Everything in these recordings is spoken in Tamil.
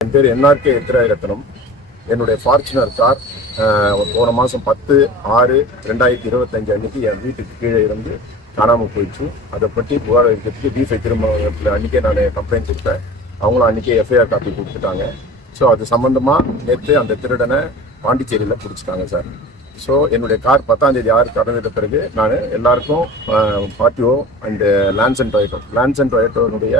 என் பேர் என்ஆர்கே எத்திராயரத்னம். என்னுடைய ஃபார்ச்சுனர் கார் போன மாதம் 10/6/2025 அன்றைக்கி என் வீட்டுக்கு கீழே இருந்து காணாமல் போயிடுச்சு. அதை பற்றி புகார் அளிக்கிறதுக்கு D5 திருமணத்தில் அன்றைக்கே நான் கம்ப்ளைண்ட் கொடுத்தேன். அவங்களும் அன்றைக்கே எஃப்ஐஆர் காப்பி கொடுத்துட்டாங்க. ஸோ அது சம்மந்தமாக நேற்று அந்த திருடனை பாண்டிச்சேரியில் பிடிச்சிட்டாங்க சார். ஸோ என்னுடைய கார் 10ஆம் தேதி 6 கடந்த பிறகு நான் எல்லாருக்கும் ஆர்டிஓ அண்டு லான்ஸ் அண்ட் டொயோட்டோனுடைய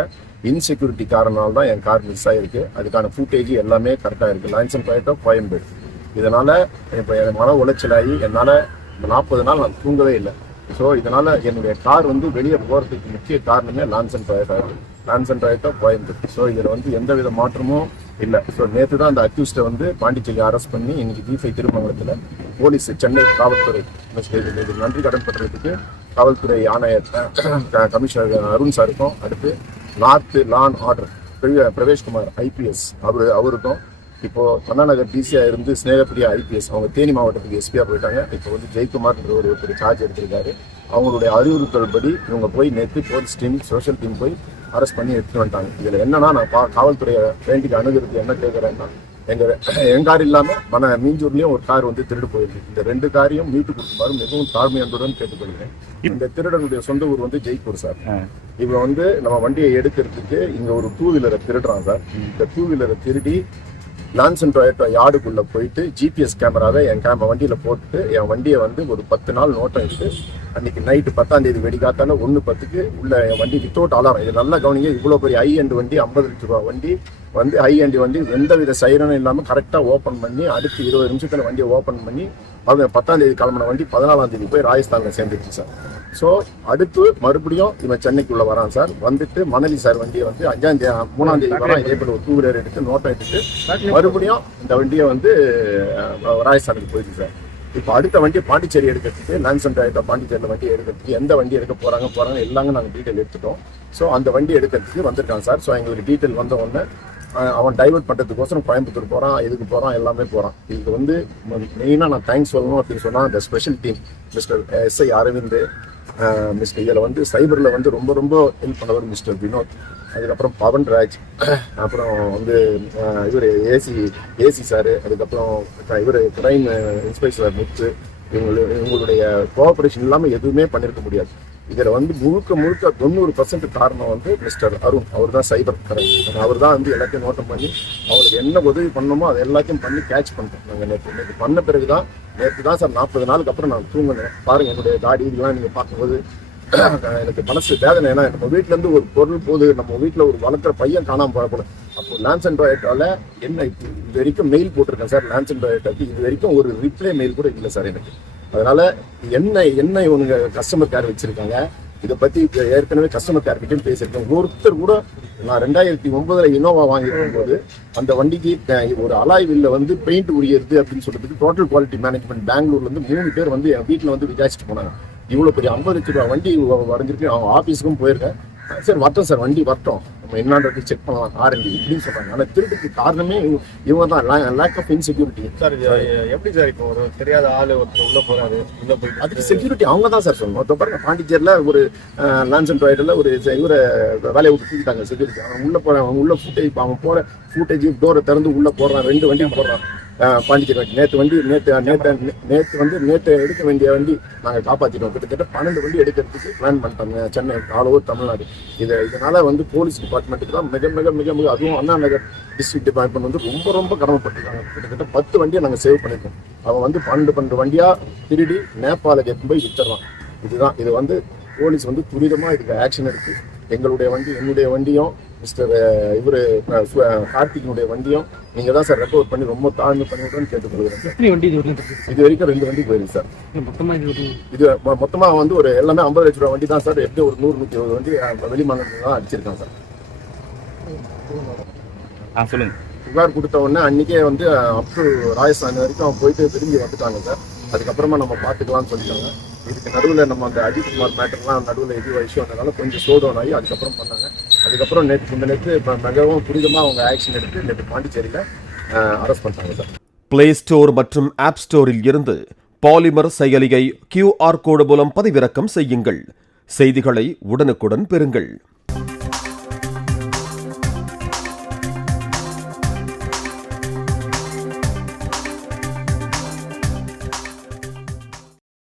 இன்செக்யூரிட்டி காரணனால தான் என் கார் மிஸ் ஆகிருக்கு. அதுக்கான ஃபுட்டேஜ் எல்லாமே கரெக்டாக இருக்குது. Lanson Toyota Koyambedu. இதனால் இப்போ என் மன உளைச்சலாகி என்னால் 40 நாள் நான் தூங்கவே இல்லை. ஸோ இதனால் என்னுடைய கார் வெளியே போகிறதுக்கு முக்கிய காரணமே Lanson Toyota Koyambedu. So இதில் எந்தவித மாற்றமும் இல்லை. ஸோ நேற்று தான் அந்த அக்யூஸ்டை பாண்டிச்சேரி அரெஸ்ட் பண்ணி இன்னைக்கு D5 திருமங்கலத்தில் போலீஸ் சென்னை காவல்துறை நன்றி கடன் பண்றதுக்கு காவல்துறை ஆணையர் கமிஷனர் அருண் சாருக்கும், அடுத்து north law and order Pravesh Kumar IPS அவருக்கும், இப்போ அண்ணாநகர் DCயா இருந்து ஸ்னேகப்பிரியா IPS அவங்க தேனி மாவட்டத்துக்கு SPயா போயிட்டாங்க. இப்போ ஜெயக்குமார் ஒருத்தர் சார்ஜ் எடுத்திருக்காரு. அவங்களுடைய அறிவுறுத்தல் படி இவங்க போய் நேற்று போலீஸ் டீம் சோஷியல் டீம் போய் அரெஸ்ட் பண்ணி எடுத்துட்டு வந்துட்டாங்க. இதில் என்னன்னா நான் காவல்துறையை வேண்டிக்கு அணுகிறது என்ன கேட்குறேன்னா, என் கார் இல்லாமல் மீஞ்சூர்லேயும் ஒரு கார் திருடு போயிருக்கு. இந்த 2 காரையும் மீட்டு கொடுக்குமாறு மிகவும் தாழ்மையுடன் கேட்டுக்கொள்கிறேன். இந்த திருடனுடைய சொந்த ஊர் ஜெய்ப்பூர் சார். இவன் நம்ம வண்டியை எடுக்கிறதுக்கு இங்கே ஒரு 2 வீலரை திருடுறான் சார். இந்த 2 வீலரை திருடி லான்ஸ் அண்ட் டொயோட்டோ யார்டுக்குள்ளே போயிட்டு GPS கேமராவை என் வண்டியில் போட்டு என் வண்டியை ஒரு 10 நாள் நோட்டம் எடுத்து அன்னைக்கு நைட்டு 10ஆம் தேதி வெடிக்காத்தால 1:10க்கு உள்ள என் வண்டி வித்தவுட் அலாரம். இது நல்லா கவனிங்க. இவ்வளோ பெரிய ஹை எண்ட் வண்டி, 50 லட்ச ரூபா வண்டி ஹை எண்ட் வண்டி எந்தவித சைரனும் இல்லாமல் கரெக்டாக ஓப்பன் பண்ணி அடுத்து 20 நிமிஷத்தில் வண்டியை ஓப்பன் பண்ணி 10ஆம் தேதி கிளம்பின வண்டி 14ஆம் தேதி போய் ராஜஸ்தானில் சேர்ந்துருச்சு சார். ஸோ அடுத்து மறுபடியும் இவன் சென்னைக்குள்ளே வரான் சார். மணலி சார் வண்டியை 3ஆம் தேதி வரான். இதே போல் ஒரு 2 வீலர் எடுத்து நோட்டம் எடுத்துட்டு மறுபடியும் இந்த வண்டியை ராஜஸ்தானுக்கு போயிடுச்சு சார். இப்போ அடுத்த வண்டியை பாண்டிச்சேரி எடுக்கிறதுக்கு லான்ஸ் அண்ட் டொயோட்டோ பாண்டிச்சேரியில் வண்டி எடுக்கிறதுக்கு எந்த வண்டி எடுக்க போகிறாங்க எல்லாமே நாங்கள் டீட்டெயில் எடுத்துட்டோம். ஸோ அந்த வண்டி எடுக்கிறதுக்கு வந்திருக்காங்க சார். ஸோ எங்களுக்கு டீட்டெயில் வந்த உடனே அவன் டைவர்ட் பண்ணுறதுக்கோசரம் கோயம்புத்தூர் போகிறான், எதுக்கு போகிறான் எல்லாமே போகிறான். இதுக்கு மெயினாக நான் தேங்க்ஸ் சொல்லணும் அப்படின்னு சொன்னால் அந்த special team mister SI Aravind, mister இதில் சைபரில் ரொம்ப ரொம்ப ஹெல்ப் பண்ணவர் மிஸ்டர் வினோத், அதுக்கப்புறம் பவன்ராஜ், அப்புறம் இவர் ஏசி சார், அதுக்கப்புறம் இவர் கிரைம் இன்ஸ்பெக்டர் முத்து. இவங்களுடைய கோஆப்ரேஷன் இல்லாமல் எதுவுமே பண்ணியிருக்க முடியாது. இதில் முழுக்க 90% காரணம் மிஸ்டர் அருண். அவர் தான் சைபர் கிரைம். அவர் தான் எல்லாத்தையும் நோட்டம் பண்ணி அவங்களுக்கு என்ன உதவி பண்ணணுமோ அதை எல்லாத்தையும் பண்ணி கேட்ச் பண்ணுறோம். நாங்கள் நேற்று பண்ண பிறகு தான் சார் 40 நாளுக்கு அப்புறம் நான் தூங்கினேன். பாருங்கள் என்னுடைய தாடி இதெல்லாம் நீங்கள் பார்க்கும்போது எனக்கு மனசு வேதனை. ஏன்னா நம்ம வீட்டிலேருந்து ஒரு பொருள் போது நம்ம வீட்டில் ஒரு வளர்க்குற பையன் காணாமல் போகக்கூடாது. அப்போ லான்ஸ் அண்ட் டொயோட்டோவில் என்ன இது வரைக்கும் மெயில் போட்டிருக்கேன் சார். லான்ஸ் அண்ட் டொயோட்டோக்கு இது வரைக்கும் ஒரு ரிப்ளை மெயில் கூட இல்லை சார் எனக்கு. அதனால என்ன இவங்க கஸ்டமர் கேர் வச்சிருக்காங்க. இதை பற்றி ஏற்கனவே கஸ்டமர் கேர் கிட்டையும் பேசியிருக்கேன். ஒருத்தர் கூட நான் 2009 இனோவா வாங்கியிருக்கும் போது அந்த வண்டிக்கு ஒரு அலாய் வீல்ல பெயிண்ட் உரியது அப்படின்னு சொல்றதுக்கு டோட்டல் குவாலிட்டி மேனேஜ்மெண்ட் பெங்களூர்லேருந்து 3 பேர் என் வீட்டில் விசாரிச்சுட்டு போனாங்க. இவ்வளோ பெரிய 50 லட்ச ரூபா வண்டி வரைஞ்சிருக்கு. அவங்க ஆஃபீஸுக்கும் போயிருக்கேன். சார் வரட்டும் சார், வண்டி வரட்டும், நம்ம என்னன்றது செக் பண்ணலாம் R&D இப்படின்னு சொல்கிறாங்க. ஆனால் திருட்டுக்கு காரணமே இவங்க தான். Lack of insecurity sir. எப்படி சார் இப்போ ஒரு தெரியாத ஆள் ஒருத்தர் உள்ளே போகிறாரு, உள்ளே போய் அதுக்கு செக்யூரிட்டி அவங்க தான் சார் சொல்லணும். இப்போ பாருங்க பாண்டிச்சேரியில் ஒரு லான்ஸ் அண்ட் டொயோட்டோவில் ஒரு இவரை வேலையை விட்டு தூக்கிட்டாங்க செக்யூரிட்டி. அவன் உள்ளே போகிறான், அவன் உள்ள ஃபுட்டேஜ் அவன் போகிற ஃபுட்டேஜ் டோரை திறந்து உள்ளே போடுறான். 2 வண்டியும் போடுறான் பாண்டிச்சேரி வண்டி. நேற்று எடுக்க வேண்டிய வண்டி நாங்கள் காப்பாற்றிட்டோம். கிட்டத்தட்ட 12 வண்டி எடுக்கிறதுக்கு பிளான் பண்ணிட்டாங்க சென்னை, ஆல் ஓவர் தமிழ்நாடு. இதனால போலீஸ் டிபார்ட்மெண்ட்டுக்கு தான் மிக மிக மிக மிக அதுவும் அண்ணாநகர் டிஸ்ட்ரிக்ட் டிபார்ட்மெண்ட் ரொம்ப ரொம்ப கடமைப்பட்டிருக்காங்க. கிட்டத்தட்ட 10 வண்டியை நாங்கள் சேவ் பண்ணியிருக்கோம். அவன் 12 வண்டியாக திருடி நேபாளுக்கு எடுத்து போய் வித்துறான். இது போலீஸ் துரிதமாக இதுக்கு ஆக்ஷன் எடுத்து என்னுடைய வண்டியும் மிஸ்டர் இவர் கார்த்திகனுடைய வண்டியும் நீங்கள் தான் சார் ரெக்கவர் பண்ணி ரொம்ப தாழ்ந்து பண்ணிவிட்டோன்னு கேட்டுக்கொள்கிறேன் சார். இது வரைக்கும் 2 வண்டி போயிருக்கு சார். இது மொத்தமாக ஒரு எல்லாமே 50 லட்ச ரூபா வண்டி தான் சார். எப்படி ஒரு 100-120 வண்டி வெளிமாநிலத்தில் தான் அடிச்சிருக்காங்க சார். சொல்லுங்க. புகார் கொடுத்த உடனே அன்றைக்கே அப் டு ராஜஸ்தான் வரைக்கும் அவன் போயிட்டு திரும்பி வந்துட்டாங்க சார். அதுக்கப்புறமா நம்ம பார்த்துக்கலாம்னு சொல்லிட்டாங்க. இதுக்கு நடுவில் நம்ம அந்த அஜித் குமார் மேட்டர்லாம் நடுவில் இது இஷ்யூ வந்ததுனால கொஞ்சம் ஸ்லோ டவுன் ஆகி அதுக்கப்புறம் பண்ணாங்க. அதுக்கப்புறம் நேற்று இப்போ மிகவும் துரிதமாக அவங்க ஆக்ஷன் எடுத்து நேற்று பாண்டிச்சேரியில் அரெஸ்ட் பண்ணிட்டாங்க சார். பிளே ஸ்டோர் மற்றும் ஆப் ஸ்டோரில் இருந்து பாலிமர் செயலியை QR கோடு மூலம் பதிவிறக்கம் செய்யுங்கள். செய்திகளை உடனுக்குடன் பெறுங்கள்.